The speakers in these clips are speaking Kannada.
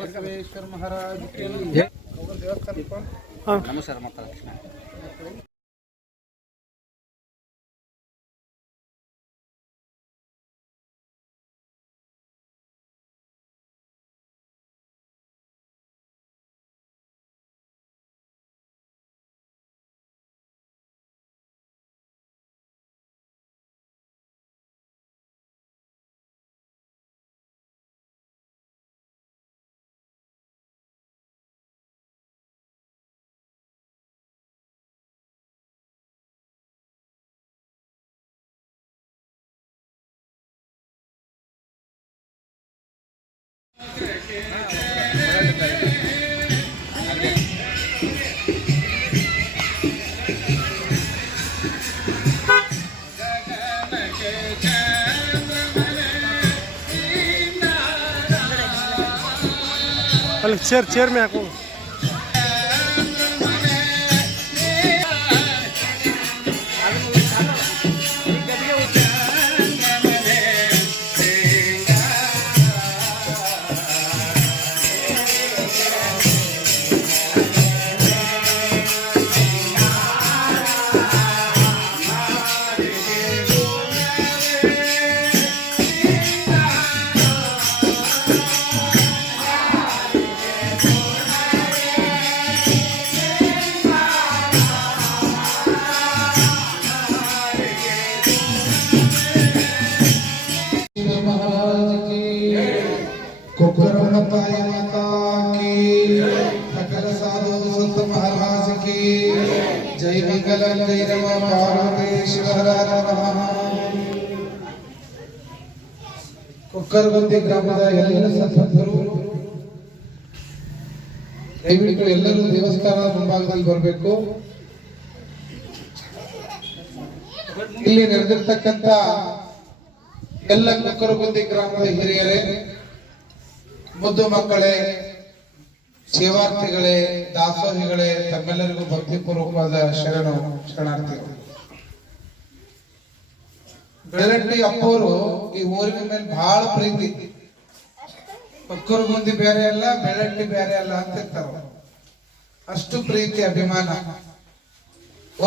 बसवेश्वर महाराज की नमस्कार माता कृष्ण चेयर में आपको जय मंगल जय रमा पार्वतीश्वर ಕೊಕ್ಕರಗುಂದಿ ಗ್ರಾಮದ ಎಲ್ಲ ಸದಸ್ಯರು ದಯವಿಟ್ಟು ಎಲ್ಲರೂ ದೇವಸ್ಥಾನದ ಮುಂಭಾಗದಲ್ಲಿ ಬರಬೇಕು. ಇಲ್ಲಿ ನೆರೆದಿರ್ತಕ್ಕಂಥ ಎಲ್ಲ ಕೊಕ್ಕರಗುಂದಿ ಗ್ರಾಮದ ಹಿರಿಯರೇ, ಮುದ್ದು ಮಕ್ಕಳೇ, ಸೇವಾರ್ಥಿಗಳೇ, ದಾಸೋಹಿಗಳೇ, ತಮ್ಮೆಲ್ಲರಿಗೂ ಭಕ್ತಿಪೂರ್ವಕವಾದ ಶರಣಾರ್ಥಿಗಳು. ಬೆಳಗಟ್ಟಿ ಅಪ್ಪವರು ಈ ಊರಿನ ಮೇಲೆ ಬಹಳ ಪ್ರೀತಿ. ಕೊಕ್ಕರಗುಂದಿ ಬೇರೆ ಅಲ್ಲ, ಬೆಳಗಟ್ಟಿ ಬೇರೆ ಅಲ್ಲ ಅಂತಿರ್ತಾರ. ಅಷ್ಟು ಪ್ರೀತಿ, ಅಭಿಮಾನ.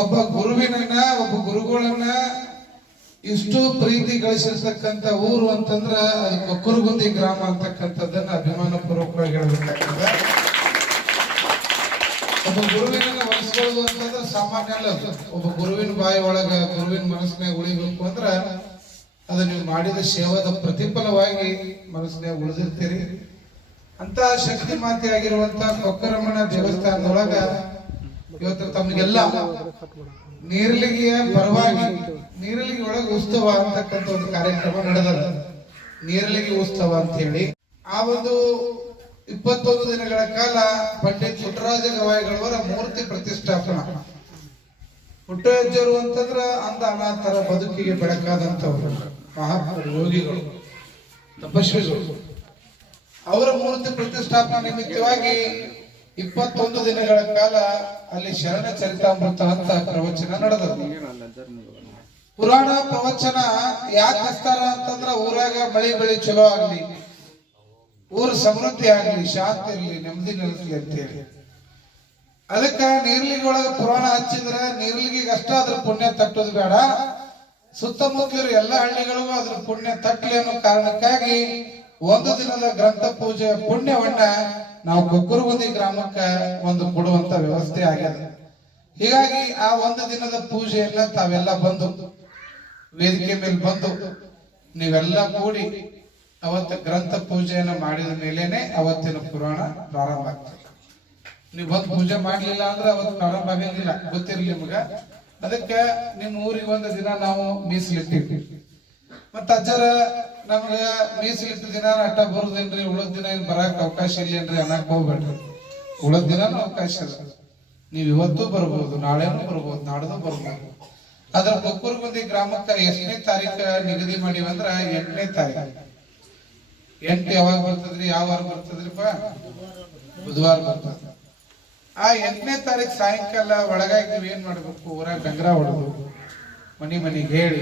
ಒಬ್ಬ ಒಬ್ಬ ಗುರುಗಳನ್ನ ಇಷ್ಟು ಪ್ರೀತಿ ಗಳಿಸಿರ್ತಕ್ಕಂಥ ಊರು ಅಂತಂದ್ರ ಅದು ಕೊಕ್ಕರಗುಂದಿ ಗ್ರಾಮ ಅಂತಕ್ಕಂಥದ್ದನ್ನ ಅಭಿಮಾನ ಪೂರ್ವಕವಾಗಿ ಹೇಳ್ಬೇಕಾಗ್ತದೆ. ಒಬ್ಬ ಗುರುವಿನ ಒಲಿಸ್ಕೊಳ್ಳೋದು ಅಂತಂದ್ರೆ ಸಾಮಾನ್ಯ ಅಲ್ಲ. ಒಬ್ಬ ಗುರುವಿನ ಬಾಯಿ ಒಳಗ, ಗುರುವಿನ ಮನಸ್ಸಿನಾಗ ಉಳಿಬೇಕು ಅಂದ್ರ ಅದು ನೀವು ಮಾಡಿದ ಸೇವಾದ ಪ್ರತಿಫಲವಾಗಿ ಮನಸ್ಸಿನಾಗ ಉಳಿದಿರ್ತೀರಿ. ಅಂತ ಶಕ್ತಿ ಮಾತೆ ಆಗಿರುವಂತ ಕೊಕ್ಕರಮ್ಮನ ದೇವಸ್ಥಾನದೊಳಗ ಇವತ್ತು ತಮಗೆಲ್ಲ ನೀರಲಿಗೆಯ ಪರವಾಗಿ ನೀರಲಿಗೆ ಒಳಗ ಉತ್ಸವ ಅಂತಕ್ಕಂಥ ಒಂದು ಕಾರ್ಯಕ್ರಮ ನಡೆದದ. ನೀರಲಿಗೆ ಉತ್ಸವ ಅಂತ ಹೇಳಿ ಆ ಒಂದು 21 ದಿನಗಳ ಕಾಲ ಪಂಡಿತ್ ಪುಟ್ಟರಾಜ ಗವಾಯಿಗಳವರ ಮೂರ್ತಿ ಪ್ರತಿಷ್ಠಾಪನಾ. ಪುಟ್ಟರಾಜರು ಅಂತಂದ್ರ ಅಂಧ ಅನಾಥರ ಬದುಕಿಗೆ ಬೆಳಕಾದಂತವರು, ಯೋಗಿಗಳು, ತಪಸ್ವಿಗಳು. ಅವರ ಮೂರ್ತಿ ಪ್ರತಿಷ್ಠಾಪನಾ ನಿಮಿತ್ತವಾಗಿ 21 ದಿನಗಳ ಕಾಲ ಅಲ್ಲಿ ಶರಣ ಚರಿತಾಮೃತ ಅಂತ ಪ್ರವಚನ ನಡೆದದ್ದು. ಪುರಾಣ ಪ್ರವಚನ ಯಾಕೆ ಹಚ್ತಾರ ಅಂತಂದ್ರ ಊರಾಗ ಮಳಿ ಬೆಳಿ ಚಲೋ ಆಗ್ಲಿ, ಊರು ಸಮೃದ್ಧಿ ಆಗ್ಲಿ, ಶಾಂತಿ ಇರ್ಲಿ, ನೆಮ್ಮದಿ ನೆಲೆಸಲಿ ಅಂತ ಹೇಳಿ. ಅದಕ್ಕ ನೀರ್ಲಿಗೆ ಒಳಗ ಪುರಾಣ ಹಚ್ಚಿದ್ರ ನೀರ್ಲಿಗೆ ಅಷ್ಟ ಅದ್ರ ಪುಣ್ಯ ತಟ್ಟೋದು ಬೇಡ, ಸುತ್ತಮುತ್ತಲಿರೋ ಎಲ್ಲ ಹಳ್ಳಿಗಳಿಗೂ ಅದ್ರ ಪುಣ್ಯ ತಟ್ಟಲಿ ಅನ್ನೋ ಕಾರಣಕ್ಕಾಗಿ ಒಂದು ದಿನದ ಗ್ರಂಥ ಪೂಜೆಯ ಪುಣ್ಯವನ್ನ ನಾವು ಕೊಕ್ಕರಗುಂದಿ ಗ್ರಾಮಕ್ಕ ಒಂದು ಕೊಡುವಂತ ವ್ಯವಸ್ಥೆ ಆಗ್ಯದ. ಹೀಗಾಗಿ ಆ ಒಂದು ದಿನದ ಪೂಜೆಯನ್ನ ತಾವೆಲ್ಲ ಬಂದು ವೇದಿಕೆ ಮೇಲೆ ಬಂದು ನೀವೆಲ್ಲ ಕೂಡಿ ಅವತ್ತು ಗ್ರಂಥ ಪೂಜೆಯನ್ನ ಮಾಡಿದ ಮೇಲೇನೆ ಅವತ್ತಿನ ಪುರಾಣ ಪ್ರಾರಂಭ ಆಗ್ತದೆ. ನೀವು ಬಂದು ಪೂಜೆ ಮಾಡ್ಲಿಲ್ಲ ಅಂದ್ರೆ ಅವತ್ತು ಪ್ರಾರಂಭ ಆಗಂಗಿಲ್ಲ, ಗೊತ್ತಿರ್ಲಿ ನಿಮ್ಗ. ಅದಕ್ಕೆ ನಿಮ್ಮ ಊರಿಗೆ ಒಂದು ದಿನ ನಾವು ಮೀಸಲಿಟ್ಟಿವಿ. ಮತ್ತ ಅಜ್ಜರ ನಮ್ಗ ಮೀಸಲಿಟ್ಟ ದಿನ ಅಟ್ಟ ಬರುದೇನ್ರಿ, ಉಳದ್ ದಿನ ಏನ್ ಬರಾಕ್ ಅವಕಾಶ ಇಲ್ಲೇನ್ರಿ ಅನ್ನಕ್ ಹೋಗ್ಬೇಡ್ರಿ. ಉಳದ್ ದಿನಾನು ಅವಕಾಶ ಇಲ್ಲ. ನೀವ್ ಇವತ್ತು ಬರ್ಬೋದು, ನಾಳೆನೂ ಬರ್ಬೋದು, ನಾಡ್ದು ಬರ್ಬೋದು. ಅದ್ರ ಕೊಕ್ಕೂರ್ಗುಂದಿ ಗ್ರಾಮಕ್ಕ 8ನೇ ತಾರೀಕು ನಿಗದಿ ಮಾಡಿವಂದ್ರ 8ನೇ ತಾರೀಕು. 8 ಯಾವಾಗ ಬರ್ತದ್ರಿ? ಯಾವ ವಾರ ಬರ್ತದ್ರಿಪ್ಪ? ಬುಧವಾರ ಬರ್ತದ. ಆ 8ನೇ ತಾರೀಕು ಸಾಯಂಕಾಲ ಒಳಗಾಗಿ ನೀವ್ ಏನ್ ಮಾಡ್ಬೇಕು? ಊರಾಗ ಡಂಗರ ಹೊಡೆದು ಮನಿಗೆ ಹೇಳಿ,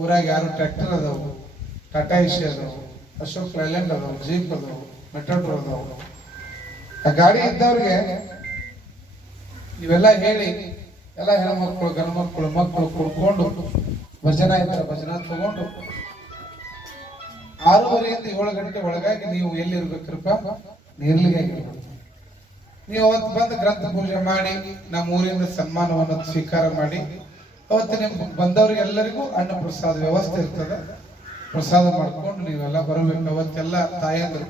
ಊರಾಗ ಯಾರು ಟ್ರ್ಯಾಕ್ಟರ್ ಅದಾವು, ಟಾಟಾ ಏಸಿ ಅದಾವು, ಅಶೋಕ್ ಲೈಲ್ಯಾಂಡ್ ಅದಾವು, ಜೀಪ್ ಅದಾವು, ಮೆಟ್ರೋ ಅದಾವು, ಆ ಗಾಡಿ ಇದ್ದವ್ರಿಗೆ ಇವೆಲ್ಲ ಹೇಳಿ, ಎಲ್ಲ ಹೆಣ್ಮಕ್ಳು ಗಂಡು ಮಕ್ಕಳು ಮಕ್ಕಳು ಕುಡ್ಕೊಂಡು ಭಜನಾ ಇದ್ರೆ ಭಜನಾ ತಗೊಂಡು 6:30 ಇಂದ 7 ಗಂಟೆ ಒಳಗಾಗಿ ನೀವು ಎಲ್ಲಿರ್ಬೇಕ್ರಪ್ಪ? ನೀರ್ಲಿಗೆ. ನೀವು ಅವತ್ತು ಬಂದು ಗ್ರಂಥ ಪೂಜೆ ಮಾಡಿ ನಮ್ಮ ಊರಿನ ಸನ್ಮಾನವನ್ನು ಸ್ವೀಕಾರ ಮಾಡಿ ಅವತ್ತು ನಿಮ್ ಬಂದವ್ರಿಗೆಲ್ಲರಿಗೂ ಅನ್ನ ಪ್ರಸಾದ ವ್ಯವಸ್ಥೆ ಇರ್ತದೆ. ಪ್ರಸಾದ ಮಾಡ್ಕೊಂಡು ನೀವೆಲ್ಲ ಬರಬೇಕು. ಅವತ್ತೆಲ್ಲ ತಾಯಂದ್ರು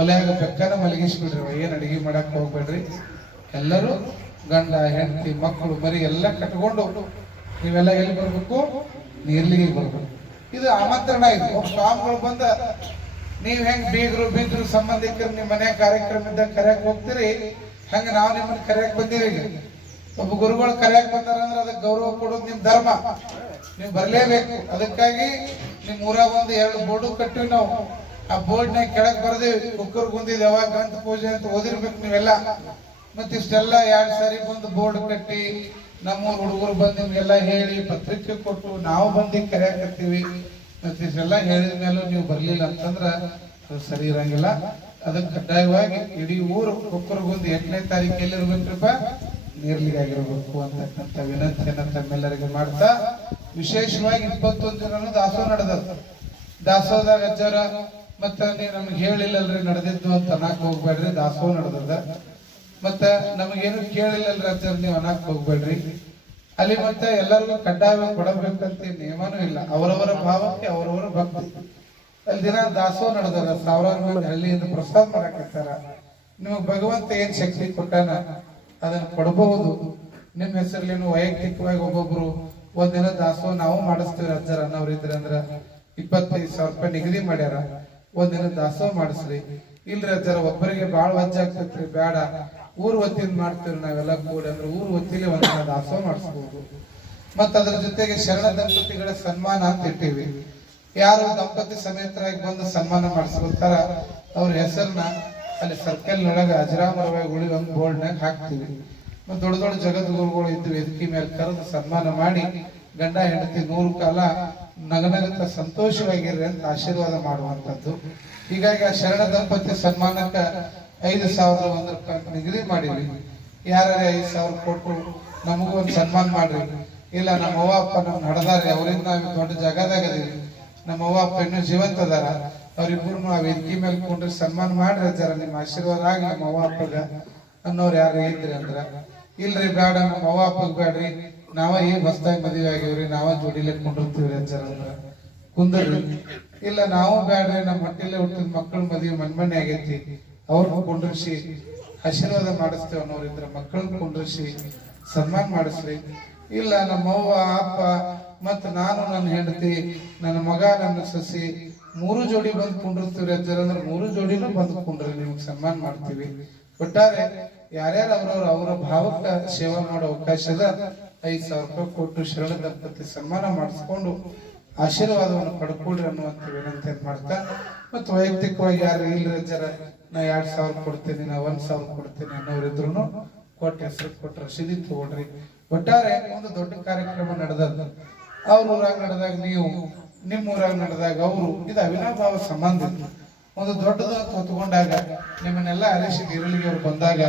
ಒಲೆಯಾಗ ಬೆಕ್ಕನ ಮಲಗಿಸ್ಬಿಡ್ರಿ, ಏನ್ ಅಡಿಗೆ ಮಾಡಕ್ ಹೋಗ್ಬೇಡ್ರಿ. ಎಲ್ಲರೂ ಗಂಡ ಹೆಂಡತಿ ಮಕ್ಕಳು ಮರಿ ಎಲ್ಲ ಕಟ್ಕೊಂಡು ನೀವೆಲ್ಲ ಎಲ್ಲಿ ಬರ್ಬೇಕು? ನೀರ್ಲಿಗೆ ಬರ್ಬೇಕು. ಇದು ಆಮಂತ್ರಣ. ಇದು ಸ್ವಾಮಿಗಳು ಬಂದ ನೀವ್ ಹೆಂಗ್ ಬೀಗರು ಸಂಬಂಧಿಕರು ನಿಮ್ ಮನೆ ಕಾರ್ಯಕ್ರಮ ಇದ್ದಾಗ ಕರೆಯಕ್ ಹೋಗ್ತೀರಿ, ಹಂಗ ನಾವು ನಿಮ್ಮನ್ನ ಕರೆಯಕ್ ಬಂದೀವಿ. ಈಗ ಒಬ್ಬ ಗುರುಗಳು ಕರೆಯಕ್ ಬಂದಾರ ಅಂದ್ರೆ ಅದಕ್ಕೆ ಗೌರವ ಕೊಡೋದು ನಿಮ್ ಧರ್ಮ. ನೀವು ಬರ್ಲೇಬೇಕು. ಅದಕ್ಕಾಗಿ ನಿಮ್ ಊರಾಗ ಒಂದು 2 ಬೋರ್ಡು ಕಟ್ಟಿವಿ ನಾವು. ಆ ಬೋರ್ಡ್ನಾಗ ಕೆಳಗ್ ಬರ್ದೇವಿ, ಕೊಕ್ಕೂರ್ಗುಂದಿದ್ ಯಾವಾಗ ಗ್ರಂಥ ಪೂಜೆ ಅಂತ ಓದಿರ್ಬೇಕು ನೀವೆಲ್ಲ. ಮತ್ತೆ ಇಷ್ಟೆಲ್ಲ 2 ಸಾರಿ ಬಂದು ಬೋರ್ಡ್ ಕಟ್ಟಿ ನಮ್ಮೂರ್ ಹುಡುಗರು ಬಂದು ನಿಮ್ಗೆಲ್ಲ ಹೇಳಿ ಪತ್ರಿಕೆ ಕೊಟ್ಟು ನಾವು ಬಂದು ಕರೆಯಾಕತ್ತೀವಿ. ಮತ್ತೆ ಇಷ್ಟೆಲ್ಲ ಹೇಳಿದ ಮೇಲೂ ನೀವು ಬರ್ಲಿಲ್ಲ ಅಂತಂದ್ರ ಅದು ಸರಿ ಇರಂಗಿಲ್ಲ. ಅದಕ್ಕೆ ಕಡ್ಡಾಯವಾಗಿ ಇಡೀ ಊರು ಕೊಕ್ಕೂರ್ಗುಂದಿ 8ನೇ ತಾರೀಕು ಎಲ್ಲಿರ್ಬೇಕ್ರಪ್ಪ? ನೀರ್ಲಿಗೆ ಆಗಿರ್ಬೇಕು ಅಂತಕ್ಕಂಥ ವಿನಂತಿಯನ್ನ ತಮ್ಮೆಲ್ಲರಿಗೆ ಮಾಡ್ತಾ, ವಿಶೇಷವಾಗಿ 21 ದಿನ ದಾಸೋಹ ನಡೆದ. ದಾಸೋಹದಾಗ ಅಜ್ಜರ ಮತ್ತ ನೀವು ನಮ್ಗೆ ಹೇಳಿಲ್ಲಲ್ರಿ ನಡೆದಿದ್ದು ಅಂತ ಅನ್ನಕ್ ಹೋಗ್ಬೇಡ್ರಿ. ದಾಸೋಹ ನಡೆದದ. ಮತ್ತ ನಮಗೇನು ಕೇಳಿಲ್ಲಲ್ರಿ ಅಜ್ಜರ್ ನೀವು ಅನ್ನಕ್ ಹೋಗ್ಬೇಡ್ರಿ. ಅಲ್ಲಿ ಮತ್ತೆ ಎಲ್ಲರಿಗೂ ಕಡ್ಡಾಯ ಕೊಡಬೇಕಂತ ನಿಯಮನೂ ಇಲ್ಲ. ಅವರವರ ಭಾವಕ್ಕೆ ಅವರವರ ಭಕ್ತಿ. ಅಲ್ಲಿ ದಿನ ದಾಸೋಹ ನಡೆದದ. 1000 ಮಂದಿ ಹಳ್ಳಿಯಿಂದ ಪ್ರಸಾದ ಮಾಡಕತ್ತಾರ. ನಿಮಗ್ ಭಗವಂತ ಏನ್ ಶಕ್ತಿ ಕೊಟ್ಟಾನ ಅದನ್ನ ಕೊಡಬಹುದು. ನಿಮ್ ಹೆಸರಲ್ಲಿ ವೈಯಕ್ತಿಕವಾಗಿ ಒಬ್ಬೊಬ್ರು ಒಂದಿನ ದಾಸೋಹ ನಾವು ಮಾಡಿಸ್ತೀವಿ ಅಜ್ಜರ ಅನ್ನೋರು ಇದ್ರೆ ಅಂದ್ರ 25,000 ರೂಪಾಯಿ ನಿಗದಿ ಮಾಡ್ಯಾರ. ಒಂದಿನ ದಾಸೋಹ ಮಾಡಿಸ್ರಿ. ಇಲ್ರಿ ಅಜ್ಜರ ಒಬ್ಬರಿಗೆ ಬಾಳ ವಜ್ಜ ಆಗ್ತೈತ್ರಿ, ಬೇಡ ಊರ್ ವತಿಯಿಂದ ಮಾಡ್ತೀವಿ ನಾವೆಲ್ಲ ಕೂಡಿ ಅಂದ್ರೆ ಊರ್ ವತಿಲಿ ಒಂದಿನ ದಾಸೋಹ ಮಾಡಿಸ್ಬೋದು. ಮತ್ತ ಅದ್ರ ಜೊತೆಗೆ ಶರಣ ದಂಪತಿಗಳ ಸನ್ಮಾನ ಅಂತ ಇಟ್ಟಿವಿ. ಯಾರು ದಂಪತಿ ಸಮೇತರಾಗಿ ಬಂದು ಸನ್ಮಾನ ಮಾಡಿಸ್ಕೊತಾರ ಅವ್ರ ಹೆಸರನ್ನ ಅಲ್ಲಿ ಸರ್ಕಲ್ ನೊಳಗ ಅಜರಾಮರವಾಗಿ ಉಳಿ ಒಂದು ಬೋರ್ಡ್ನಾಗ ಹಾಕ್ತಿವಿ. ಮತ್ತೆ ದೊಡ್ಡ ದೊಡ್ಡ ಜಗದ್ಗುರುಗಳು ಇದ್ದು ವೇದಿಕೆ ಮೇಲೆ ಕರೆದು ಸನ್ಮಾನ ಮಾಡಿ ಗಂಡ ಹೆಂಡತಿ 100 ಕಾಲ ನಗನಗತ ಸಂತೋಷವಾಗಿರ್ರಿ ಅಂತ ಆಶೀರ್ವಾದ ಮಾಡುವಂತದ್ದು. ಹೀಗಾಗಿ ಆ ಶರಣ ದಂಪತಿ ಸನ್ಮಾನಕ್ಕ 5,001 ರೂಪಾಯಿ ನಿಗದಿ ಮಾಡಿವಿ. ಯಾರೇ 5,000 ಕೊಟ್ಟು ನಮಗೂ ಒಂದು ಸನ್ಮಾನ ಮಾಡ್ರಿ. ಇಲ್ಲ ನಮ್ಮ ಅವ್ವ ಅಪ್ಪ ನಮ್ ನಡೆದಾರೆ, ಅವರಿಂದ ನಾವು ದೊಡ್ಡ ಜಾಗದಾಗ ಅದೀವಿ, ನಮ್ಮ ಅವ್ವ ಅಪ್ಪ ಇನ್ನೂ ಜೀವಂತ ಅದಾರ, ಅವ್ರಿಬ್ರು ಆ ವೇದಿಕೆ ಮೇಲೆ ಕೊಂಡ್ರಿ ಸನ್ಮಾನ ಮಾಡ್ರಿ ಜರ ನಿಮ್ಮ ಆಶೀರ್ವಾದ ಆಗಿ ನಮ್ಮ ಅವ್ವ ಅಪ್ಪಗ ಅನ್ನೋರು ಯಾರು ಇದ್ರಿ ಅಂದ್ರ ಇಲ್ರಿ ಬೇಡ ನಮ್ಮ ಅವ್ವ ಅಪ್ಪಗ್ ಬೇಡ್ರಿ, ನಾವ ಈಗ ಹೊಸದಾಗಿ ಮದುವೆ ಆಗಿವ್ರಿ, ನಾವ ಜೋಡಿಲೆ ಕೊಂಡಿರ್ತೀವ್ರಿ ಅಂಜರ ಅಂದ್ರ ಕುಂದ್ರಿ. ಇಲ್ಲ ನಾವು ಬೇಡ್ರಿ, ನಮ್ಮ ಹೊಟ್ಟಿಲೆ ಹುಟ್ಟಿದ ಮಕ್ಕಳ ಮದುವೆ ಮನ್ಮನೆ ಆಗೈತಿ, ಅವ್ರನ್ನ ಕುಂಡ್ರಿಸಿ ಆಶೀರ್ವಾದ ಮಾಡಿಸ್ತೇವೆ ಅನ್ನೋರಿದ್ರ ಮಕ್ಕಳನ್ನ ಕುಂಡ್ರಿಸಿ ಸನ್ಮಾನ ಮಾಡಿಸ್ರಿ. ಇಲ್ಲ ನಮ್ಮವ್ವ ಅಪ್ಪ ಮತ್ತ ನಾನು ನನ್ನ ಹೆಂಡತಿ ನನ್ನ ಮಗ ನನ್ನ ಸಸಿ 3 ಜೋಡಿ ಬಂದು ಕುಂಡಿರ್ತೀವ್ರಿ ಅಜ್ಜರ ಅಂದ್ರೆ 3 ಜೋಡಿನೂ ಬಂದು ಕುಂಡ್ರಿ, ನಿಮ್ಗೆ ಸನ್ಮಾನ ಮಾಡ್ತೀವಿ. ಒಟ್ಟಾರೆ ಯಾರ್ಯಾರು ಅವರ ಭಾವಕ್ಕ ಸೇವಾ ಮಾಡೋ ಅವಕಾಶ ಅದ 5,000 ರೂಪಾಯಿ ಕೊಟ್ಟು ಶರಣ ದಂಪತಿ ಸನ್ಮಾನ ಮಾಡಿಸ್ಕೊಂಡು ಆಶೀರ್ವಾದವನ್ನು ಪಡ್ಕೊಳ್ರಿ ಅನ್ನುವಂತ ವಿನಂತಿ ಮಾಡ್ತಾ, ಮತ್ತು ವೈಯಕ್ತಿಕವಾಗಿ ಯಾರು ಇಲ್ರಿ ಅಜ್ಜರ ನಾ 2,000 ಕೊಡ್ತೀನಿ, ನಾ 1,000 ಕೊಡ್ತೀನಿ ಅನ್ನೋರಿದ್ರು ಕೊಟ್ಟು ಹೆಸರು ಕೊಟ್ಟು ರಸೀದಿ ತಗೊಳ್ರಿ. ಒಟ್ಟಾರೆ ಒಂದು ದೊಡ್ಡ ಕಾರ್ಯಕ್ರಮ ನಡೆದದ. ಅವ್ರ ಊರಾಗ ನಡೆದಾಗ ನೀವು, ನಿಮ್ಮ ಊರಾಗ ನಡೆದಾಗ ಅವರು, ಇದು ಅವಿನಾಭಾವ ಸಂಬಂಧ. ಒಂದು ದೊಡ್ಡದು ಹೊತ್ಕೊಂಡಾಗ ನಿಮ್ಮನ್ನೆಲ್ಲ ಅರಸಿ ಇರಲಿಗೆ ಅವ್ರು ಬಂದಾಗ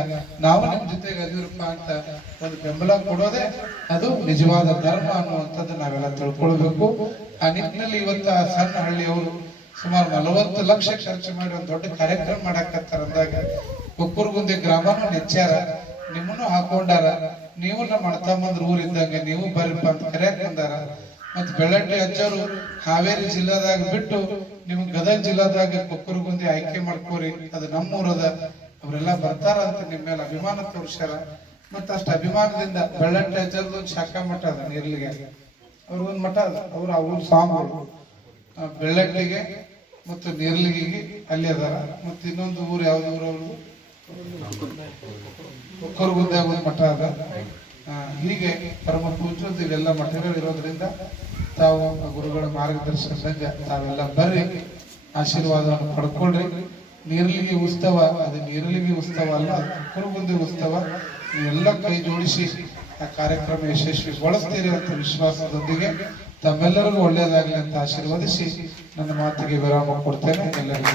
ನಾವು ನಿಮ್ ಜೊತೆಗೆ ಅದಿರಪ್ಪ ಅಂತ ಒಂದು ಬೆಂಬಲ ಕೊಡೋದೇ ಅದು ನಿಜವಾದ ಧರ್ಮ ಅನ್ನುವಂಥದ್ದು ನಾವೆಲ್ಲ ತಿಳ್ಕೊಳ್ಬೇಕು. ಆ ನಿಟ್ಟಿನಲ್ಲಿ ಇವತ್ತ ಸಣ್ಣ ಹಳ್ಳಿಯವರು ಸುಮಾರು 40 ಲಕ್ಷ ಖರ್ಚು ಮಾಡಿ ಒಂದು ದೊಡ್ಡ ಕಾರ್ಯಕ್ರಮ ಮಾಡಾಕತ್ತಾರ ಅಂದಾಗ ಕೊಕ್ಕೂರ್ಗುಂದಿ ಗ್ರಾಮನೂ ನೆಚ್ಚಾರ, ನಿಮ್ಮನ್ನು ಹಾಕೊಂಡಾರ. ನೀವು ನಮ್ಮ ಅಣ್ಣತಮ್ಮಂದ್ರ ಊರಿದ್ದಂಗೆ ನೀವು ಬರ್ರಿಪ್ಪ ಅಂತ ಕರೆಯಕ್ ಬಂದಾರ. ಮತ್ ಬೆಳ್ಳಟ್ಟಿ ಅಜ್ಜರು ಹಾವೇರಿ ಜಿಲ್ಲಾದಾಗ ಬಿಟ್ಟು ನಿಮ್ಗೆ ಗದಗ ಜಿಲ್ಲಾದಾಗ ಕೊಕ್ಕೂರ್ಗುಂದಿ ಆಯ್ಕೆ ಮಾಡ್ಕೋರಿ, ಅದು ನಮ್ಮೂರದ, ಅವರೆಲ್ಲ ಬರ್ತಾರ ಅಂತ ನಿಮ್ಮ ಮೇಲೆ ಅಭಿಮಾನ ತೋರ್ಸ್ಯಾರ. ಮತ್ತ ಅಷ್ಟ ಅಭಿಮಾನದಿಂದ ಬೆಳ್ಳಟ್ಟಿ ಅಜ್ಜರ್ದು ಒಂದು ಶಾಖಾ ಮಠ ಅದ ನೀರ್ಲಿಗೆ, ಅವ್ರಿಗೊಂದು ಮಠ ಅದ, ಅವ್ರ ಸ್ವಾಮಿಗಳು ಬೆಳ್ಳಟ್ಟಿಗೆ ಮತ್ತು ನೇರ್ಲಿಗಿಗೆ ಅಲ್ಲಿ ಅದಾರ. ಮತ್ತು ಇನ್ನೊಂದು ಊರು ಯಾವ್ದು ಊರು ಅವ್ರದ್ದು ಕೊಕ್ಕರಗುಂದೆ ಒಂದು ಮಠ ಅದ. ಹೀಗೆ ಪರಮ ಪೂಜ್ಯರು ಇವೆಲ್ಲ ಮಠಗಳು ಇರೋದ್ರಿಂದ ತಾವು ಗುರುಗಳ ಮಾರ್ಗದರ್ಶನದಂಗೆ ತಾವೆಲ್ಲ ಬರ್ರಿ, ಆಶೀರ್ವಾದವನ್ನು ಪಡ್ಕೊಳ್ರಿ. ನೀರ್ಲಿಗೆ ಉತ್ಸವ ಅದು ನೀರ್ಲಿಗೆ ಉತ್ಸವ ಅಲ್ಲ, ಕೊಕ್ಕರಗುಂದೆ ಉತ್ಸವ. ನೀವೆಲ್ಲ ಕೈ ಜೋಡಿಸಿ ಆ ಕಾರ್ಯಕ್ರಮ ಯಶಸ್ವಿಗೊಳಿಸ್ತೀರಿ ಅಂತ ವಿಶ್ವಾಸದೊಂದಿಗೆ ತಮ್ಮೆಲ್ಲರಿಗೂ ಒಳ್ಳೆಯದಾಗಲಿ ಅಂತ ಆಶೀರ್ವದಿಸಿ ನನ್ನ ಮಾತಿಗೆ ವಿರಾಮ ಕೊಡ್ತೇನೆ. ಎಲ್ಲರಿಗೂ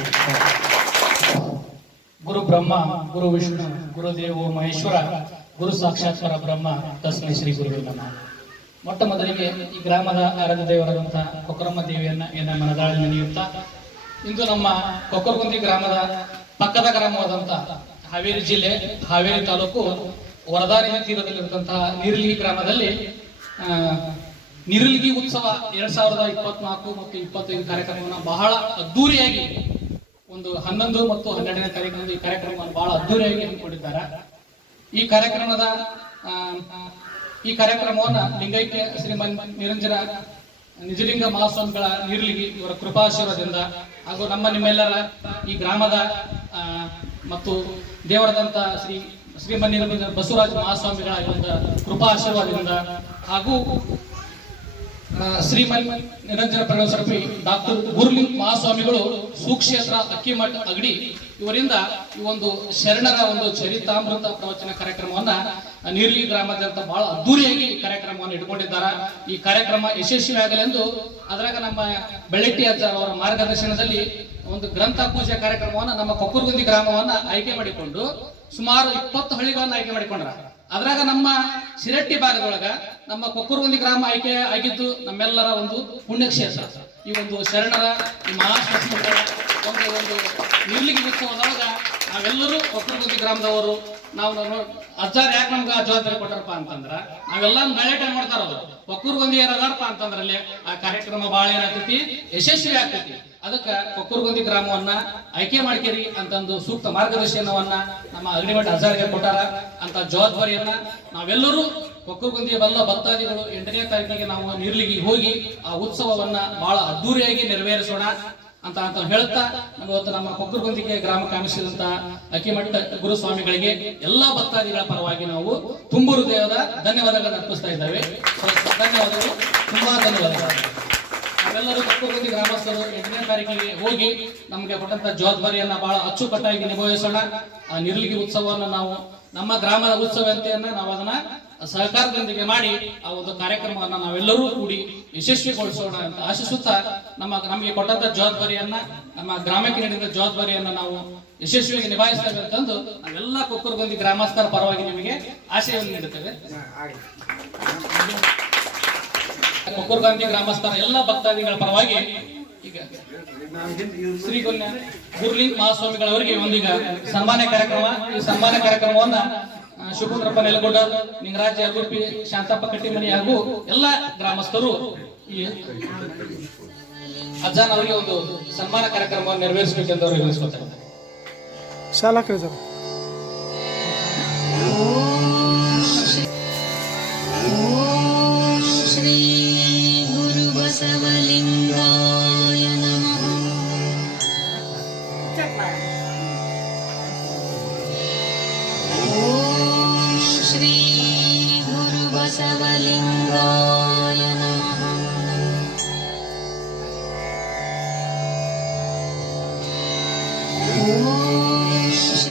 ಗುರು ಬ್ರಹ್ಮ, ಗುರು ವಿಷ್ಣು, ಗುರುದೇವೋ ಮಹೇಶ್ವರ, ಗುರು ಸಾಕ್ಷಾತ್ಕಾರ ಬ್ರಹ್ಮ, ತಸ್ಮೈ ಶ್ರೀ ಗುರುವೇ ನಮಃ. ಮೊಟ್ಟ ಮೊದಲಿಗೆ ಈ ಗ್ರಾಮದ ಆರಾಧ್ಯ ದೇವರಾದಂತಹ ಕೊಕ್ಕರಮ್ಮ ದೇವಿಯನ್ನ ಮನದಾಳಿ ನೆನೆಯುತ್ತಾ, ಇಂದು ನಮ್ಮ ಕೊಕ್ಕರಗುಂದಿ ಗ್ರಾಮದ ಪಕ್ಕದ ಗ್ರಾಮವಾದಂತಹ ಹಾವೇರಿ ಜಿಲ್ಲೆ ಹಾವೇರಿ ತಾಲೂಕು ವರದಾನಿ ತೀರದಲ್ಲಿರುವಂತಹ ನೀರ್ಲಿ ಗ್ರಾಮದಲ್ಲಿ ನೀರ್ಲಿಗಿ ಉತ್ಸವ 2024 ಮತ್ತು 25 ಕಾರ್ಯಕ್ರಮವನ್ನು ಬಹಳ ಅದ್ದೂರಿಯಾಗಿ ಒಂದು 11 ಮತ್ತು 12ನೇ ತಾರೀಕಿನಂದು ಈ ಕಾರ್ಯಕ್ರಮವನ್ನು ಬಹಳ ಅದ್ದೂರಿಯಾಗಿ ಹಮ್ಮಿಕೊಂಡಿದ್ದಾರೆ. ಈ ಕಾರ್ಯಕ್ರಮವನ್ನ ಲಿಂಗೈಕ್ಯ ಶ್ರೀಮನ್ ನಿರಂಜನ ನಿಜಲಿಂಗ ಮಹಾಸ್ವಾಮಿಗಳ ನೀರ್ಲಿಗಿ ಇವರ ಕೃಪಾಶೀರ್ವಾದದಿಂದ ಹಾಗೂ ನಿಮ್ಮೆಲ್ಲರ ಈ ಗ್ರಾಮದ ಮತ್ತು ದೇವರದಂತ ಶ್ರೀಮನ್ ನಿರಂಜನ ಬಸವರಾಜ ಮಹಾಸ್ವಾಮಿಗಳ ಒಂದು ಕೃಪಾ ಆಶೀರ್ವಾದದಿಂದ ಹಾಗೂ ಶ್ರೀಮನ್ ನಿರಂಜನ ಪ್ರಣವಸರ್ಪಿ ಡಾಕ್ಟರ್ ಗುರುಲಿಂಗ ಮಹಾಸ್ವಾಮಿಗಳು ಸುಕ್ಷೇತ್ರ ಅಕ್ಕಿಮಠ ಅಗಡಿ ಇವರಿಂದ ಈ ಒಂದು ಶರಣರ ಒಂದು ಚರಿತಾಮೃತ ಪ್ರವಚನ ಕಾರ್ಯಕ್ರಮವನ್ನ ನೀರ್ಲಿ ಗ್ರಾಮದಂತ ಬಹಳ ಅದ್ದೂರಿಯಾಗಿ ಈ ಕಾರ್ಯಕ್ರಮವನ್ನು ಇಟ್ಕೊಂಡಿದ್ದಾರೆ. ಈ ಕಾರ್ಯಕ್ರಮ ಯಶಸ್ವಿಯಾಗಲೆಂದು ಅದರಾಗ ನಮ್ಮ ಬೆಳ್ಳಟ್ಟಿ ಅಜ್ಜಾರ್ ಅವರ ಮಾರ್ಗದರ್ಶನದಲ್ಲಿ ಒಂದು ಗ್ರಂಥ ಪೂಜೆ ಕಾರ್ಯಕ್ರಮವನ್ನ ನಮ್ಮ ಕೊಕ್ಕರಗುಂದಿ ಗ್ರಾಮವನ್ನ ಆಯ್ಕೆ ಮಾಡಿಕೊಂಡು ಸುಮಾರು 20 ಹಳ್ಳಿಗಳನ್ನ ಆಯ್ಕೆ ಮಾಡಿಕೊಂಡ್ರ. ಅದ್ರಾಗ ನಮ್ಮ ಶಿರಟ್ಟಿ ಭಾಗದೊಳಗ ನಮ್ಮ ಕೊಕ್ಕರಗುಂದಿ ಗ್ರಾಮ ಆಯ್ಕೆ ಆಗಿದ್ದು ನಮ್ಮೆಲ್ಲರ ಒಂದು ಪುಣ್ಯಕ್ಷೇತ್ರ. ಈ ಒಂದು ಶರಣರ ಈ ಮಹಾಶ್ಮಶಾನದ ಒಂದು ನೀರ್ಲಿಗಿ ಉತ್ಸವದೊಳಗ ನಾವೆಲ್ಲರೂ ಕೊಕ್ಕರಗುಂದಿ ಗ್ರಾಮದವರು ನಾವು ಅಜ್ಜಾರ್ ಯಾಕೆ ನಮ್ಗೆ ಜವಾಬ್ದಾರಿ ಕೊಟ್ಟಾರಪ್ಪ ಅಂತಂದ್ರ ನಾವೆಲ್ಲ ಬೆಳೆಟ ಮಾಡ್ತಾರ ಅವರು ಕೊಕ್ಕರಗುಂದಿ ಏನದಾರಪ್ಪ ಅಂತಂದ್ರಲ್ಲಿ ಆ ಕಾರ್ಯಕ್ರಮ ಬಹಳ ಏನಾಗ್ತೈತಿ, ಯಶಸ್ವಿ ಆಗ್ತೈತಿ. ಅದಕ್ಕೆ ಕೊಕ್ಕರಗುಂದಿ ಗ್ರಾಮವನ್ನ ಆಯ್ಕೆ ಮಾಡ್ಕೇರಿ ಅಂತಂದು ಸೂಕ್ತ ಮಾರ್ಗದರ್ಶನವನ್ನ ನಮ್ಮ ಅಗ್ನಿಮಠ ಅಜ್ಜಾರ್ಗೆ ಕೊಟ್ಟಾರ. ಅಂತ ಜವಾಬ್ದಾರಿಯನ್ನ ನಾವೆಲ್ಲರೂ ಕೊಕ್ಕರಗುಂದಿ ಬಲ್ಲ ಭಕ್ತಾದಿಗಳು 8ನೇ ತಾರೀಕಿಗೆ ನಾವು ನೀರ್ಲಿಗಿ ಹೋಗಿ ಆ ಉತ್ಸವವನ್ನ ಬಹಳ ಅದ್ದೂರಿಯಾಗಿ ನೆರವೇರಿಸೋಣ ಅಂತ ಹೇಳ್ತಾ ಇವತ್ತು ನಮ್ಮ ಕೊಕ್ಕರಗುಂದಿಗೆ ಗ್ರಾಮಕ್ಕೆ ಆಗಮಿಸಿದಂತ ಅಕ್ಕಿಮಠ ಗುರುಸ್ವಾಮಿಗಳಿಗೆ ಎಲ್ಲಾ ಭಕ್ತಾದಿಗಳ ಪರವಾಗಿ ನಾವು ತುಂಬು ಹೃದಯದ ಧನ್ಯವಾದಗಳನ್ನು ಅರ್ಪಿಸ್ತಾ ಇದ್ದೇವೆ. ಧನ್ಯವಾದಗಳು, ತುಂಬಾ ಧನ್ಯವಾದಗಳು. ನಾವೆಲ್ಲರೂ ಕೊಕ್ಕರಗುಂದಿ ಗ್ರಾಮಸ್ಥರು 8ನೇ ತಾರೀಕಿಗೆ ಹೋಗಿ ನಮಗೆ ಕೊಟ್ಟಂತ ಜವಾಬ್ದಾರಿಯನ್ನ ಬಹಳ ಅಚ್ಚುಕಟ್ಟಾಗಿ ನಿಭಾಯಿಸೋಣ. ಆ ನೀರ್ಲಿಗಿ ಉತ್ಸವವನ್ನು ನಾವು ನಮ್ಮ ಗ್ರಾಮದ ಉತ್ಸವಂತೆಯನ್ನ ನಾವು ಅದನ್ನ ಸಹಕಾರದೊಂದಿಗೆ ಮಾಡಿ ಆ ಒಂದು ಕಾರ್ಯಕ್ರಮವನ್ನ ನಾವೆಲ್ಲರೂ ಕೂಡಿ ಯಶಸ್ವಿಗೊಳಿಸೋಣ ಅಂತ ಆಶಿಸುತ್ತಾ ನಮಗೆ ಕೊಟ್ಟಂತ ಜವಾಬ್ದಾರಿಯನ್ನ ನಮ್ಮ ಗ್ರಾಮಕ್ಕೆ ನೀಡಿದ ಜವಾಬ್ದಾರಿಯನ್ನ ನಾವು ಯಶಸ್ವಿಯಾಗಿ ನಿಭಾಯಿಸ್ತೇವೆ ಅಂತಂದು ನಾವೆಲ್ಲ ಕೊಕ್ಕರಗುಂದಿ ಗ್ರಾಮಸ್ಥರ ಪರವಾಗಿ ನಿಮಗೆ ಆಶಯವನ್ನು ನೀಡುತ್ತೇವೆ. ಕೊಕ್ಕರಗುಂದಿ ಗ್ರಾಮಸ್ಥರ ಎಲ್ಲ ಭಕ್ತಾದಿಗಳ ಪರವಾಗಿ ಈಗ ಶ್ರೀ ಗುರುಲಿಂಗ ಮಹಾಸ್ವಾಮಿಗಳವರಿಗೆ ಒಂದೀಗ ಸನ್ಮಾನ ಕಾರ್ಯಕ್ರಮ. ಈ ಸನ್ಮಾನ ಕಾರ್ಯಕ್ರಮವನ್ನ ಶಿವಕುಂದ್ರಪ್ಪ ನೆಲಗೊಂಡ, ನಿಂಗರಾಜ ಗುರುಪಿ, ಶಾಂತಪ್ಪ ಕಟ್ಟಿಮನಿ ಹಾಗೂ ಎಲ್ಲ ಗ್ರಾಮಸ್ಥರು ಈ ಅಜ್ಜಾನ್ ಅವರಿಗೆ ಒಂದು ಸನ್ಮಾನ ಕಾರ್ಯಕ್ರಮವನ್ನು ನೆರವೇರಿಸಬೇಕೆಂದು ಅವರು ಹೇಳಿಸ್ಕೊತಾರೆ. ಶಾಲಾ ಕೃಷ್ಣ ಶ್ರೀ ಗುರು ಬಸವಲಿಂಗಾಯ ನಮಃ. ಓಂ ಶ್ರೀ ಗುರು ಬಸವಲಿಂಗಾಯ